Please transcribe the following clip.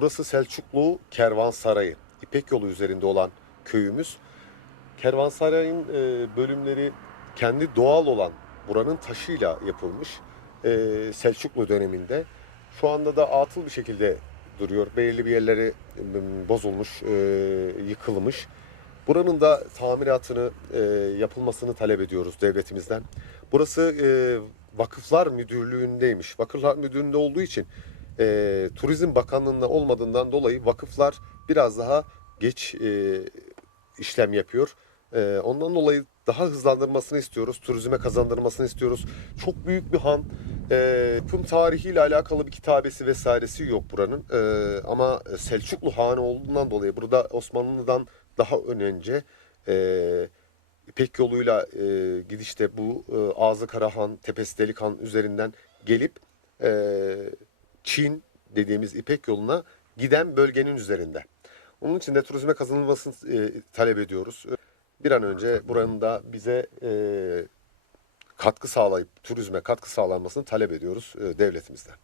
Burası Selçuklu Kervansarayı. İpek yolu üzerinde olan köyümüz. Kervansaray'ın e, bölümleri kendi doğal olan buranın taşıyla yapılmış e, Selçuklu döneminde. Şu anda da atıl bir şekilde duruyor. Belirli bir yerleri bozulmuş, e, yıkılmış. Buranın da tamiratını yapılmasını talep ediyoruz devletimizden. Burası Vakıflar Müdürlüğü'ndeymiş. Vakıflar Müdürlüğü'nde olduğu için e, Turizm Bakanlığı'nda olmadığından dolayı vakıflar biraz daha geç e, işlem yapıyor. E, ondan dolayı daha hızlandırmasını istiyoruz. Turizme kazandırmasını istiyoruz. Çok büyük bir han. E, yapım tarihiyle alakalı bir kitabesi vesairesi yok buranın. E, ama Selçuklu Hanı olduğundan dolayı burada Osmanlı'dan daha önce e, İpek yoluyla e, gidişte bu e, Ağzı Karahan, Tepesi Delikhan üzerinden gelip e, Çin dediğimiz İpek yoluna giden bölgenin üzerinde. Onun için de turizme kazanılmasını e, talep ediyoruz. Bir an önce buranın da bize e, katkı sağlayıp turizme katkı sağlanmasını talep ediyoruz e, devletimizden.